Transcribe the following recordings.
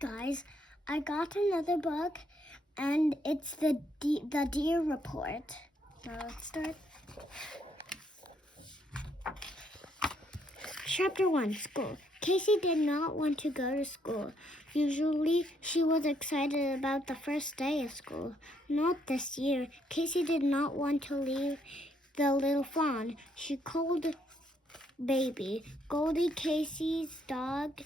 Guys, I got another book, and it's the Deer Report. Now let's start. Chapter 1, School. Casey did not want to go to school. Usually, she was excited about the first day of school. Not this year. Casey did not want to leave the little fawn. She called Baby. Goldie, Casey's dog,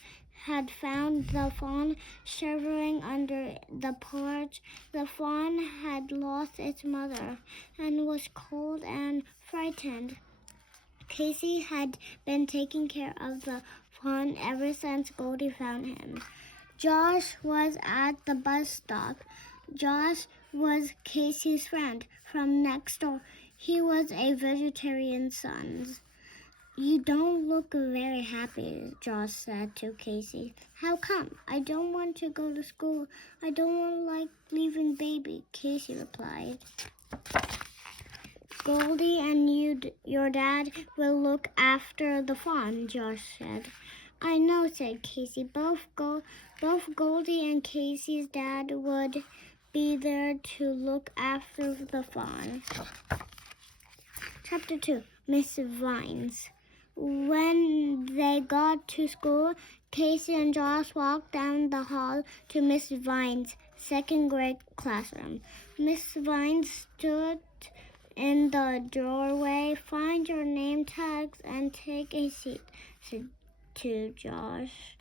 had found the fawn shivering under the porch. The fawn had lost its mother and was cold and frightened. Casey had been taking care of the fawn ever since Goldie found him. Josh was at the bus stop. Josh was Casey's friend from next door. He was a vegetarian's son. "You don't look very happy," Josh said to Casey. "How come?" "I don't want to go to school. I don't like leaving Baby," Casey replied. "Goldie and your dad will look after the fawn," Josh said. "I know," said Casey. Both Goldie and Casey's dad would be there to look after the fawn. Chapter 2, Miss Vines. When they got to school, Casey and Josh walked down the hall to Miss Vines' second grade classroom. Miss Vines stood in the doorway. "Find your name tags and take a seat," said to Josh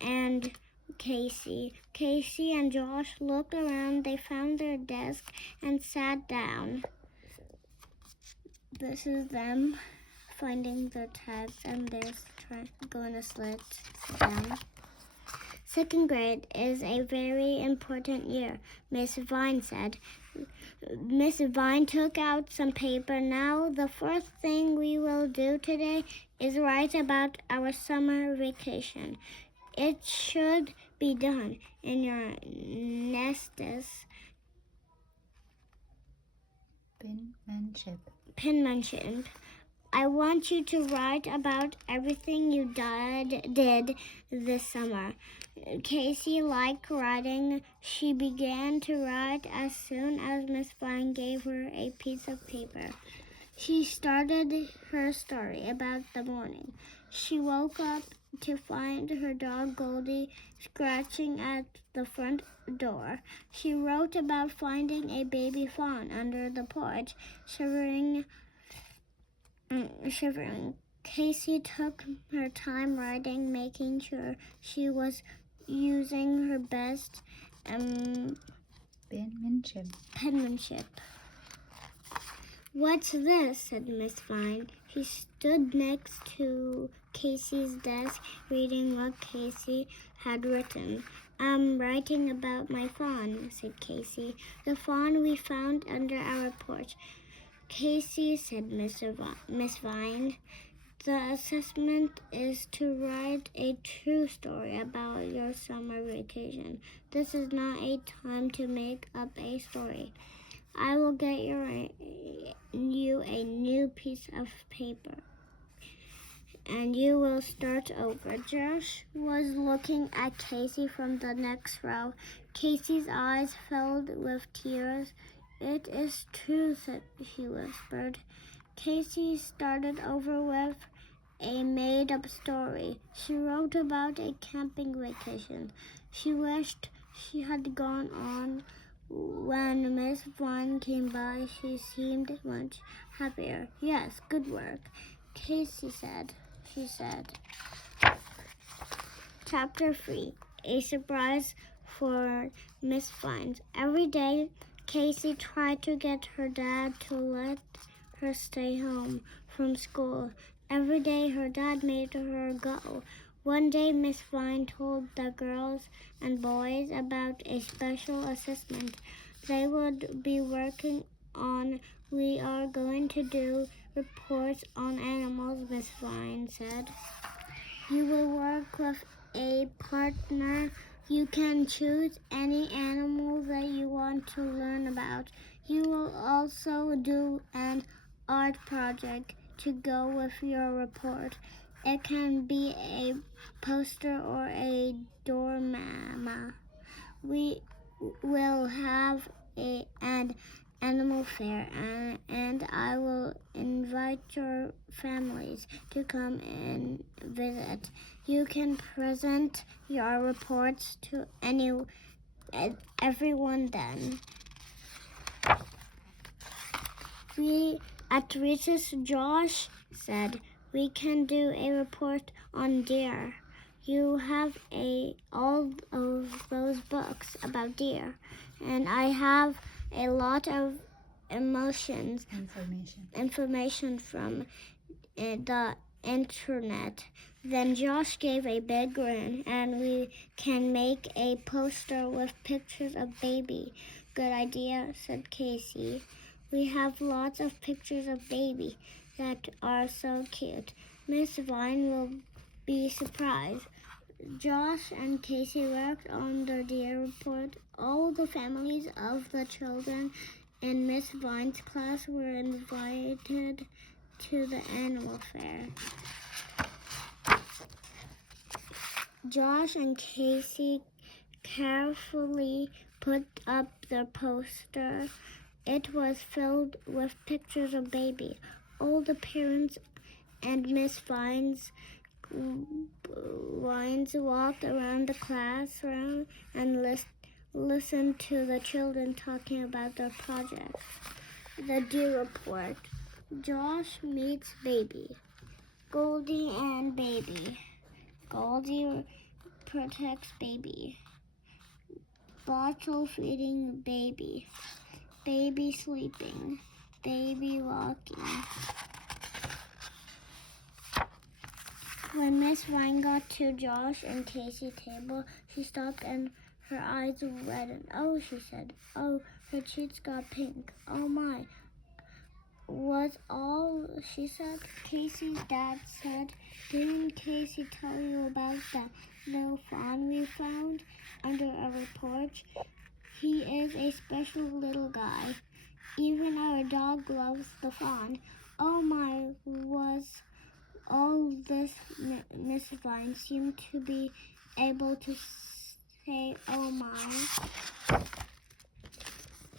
and Casey. Casey and Josh looked around. They found their desk and sat down. This is them finding their tags, and they're going to sit down. "Second grade is a very important year," Miss Vine said. Miss Vine took out some paper. "Now, the first thing we will do today is write about our summer vacation. It should be done in your nestes." Penmanship. "I want you to write about everything you did this summer." Casey liked writing. She began to write as soon as Miss Vine gave her a piece of paper. She started her story about the morning. She woke up to find her dog Goldie scratching at the front door. She wrote about finding a baby fawn under the porch, shivering. Casey took her time writing, making sure she was using her best penmanship. "What's this?" said Miss Vine. She stood next to Casey's desk, reading what Casey had written. "I'm writing about my fawn," said Casey. "The fawn we found under our porch." "Casey," said Miss Vine, "the assessment is to write a true story about your summer vacation. This is not a time to make up a story. I will get you a new piece of paper, and you will start over." Josh was looking at Casey from the next row. Casey's eyes filled with tears. "It is true," he whispered. Casey started over with a made-up story. She wrote about a camping vacation. She wished she had gone on. When Miss Vine came by, she seemed much happier. "Yes, good work," Casey said. She said. Chapter 3, A Surprise for Miss Vine. Every day, Casey tried to get her dad to let her stay home from school. Every day, her dad made her go. One day, Miss Vine told the girls and boys about a special assessment they would be working on. "We are going to do reports on animals," Miss Vine said. "You will work with a partner. You can choose any animal that you want to learn about. You will also do an art project to go with your report. It can be a poster or a doormat. We will have an animal fair, and I will invite your families to come and visit. You can present your reports to everyone then. At recess, Josh said, we can do a report on deer. You have all of those books about deer, and I have a lot of information from the internet. Then Josh gave a big grin, and we can make a poster with pictures of baby. Good idea, said Casey. We have lots of pictures of baby that are so cute. Miss Vine will be surprised. Josh and Casey worked on the deer report. All the families of the children in Miss Vine's class were invited to the animal fair. Josh and Casey carefully put up the poster. It was filled with pictures of baby. All the parents and Miss Vines walked around the classroom and listened to the children talking about their projects. The deer report. Josh meets baby. Goldie and baby. Goldie protects baby. Bottle feeding baby. Baby sleeping. Baby walking. When Miss Vine got to Josh and Casey's table, she stopped and her eyes reddened. Oh, she said. Oh, her cheeks got pink. Oh my. Was all she said. Casey's dad said, didn't Casey tell you about that little fawn we found under our porch? He is a special little guy. Even our dog loves the fawn. Oh my, was all this. Miss Vine seemed to be able to say, oh my.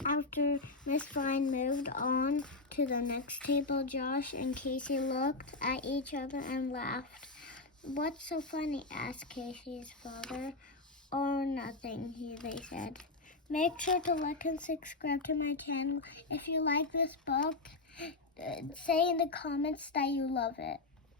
After Miss Vine moved on to the next table, Josh and Casey looked at each other and laughed. What's so funny? Asked Casey's father. Oh, nothing, they said. Make sure to like and subscribe to my channel. If you like this book, say in the comments that you love it.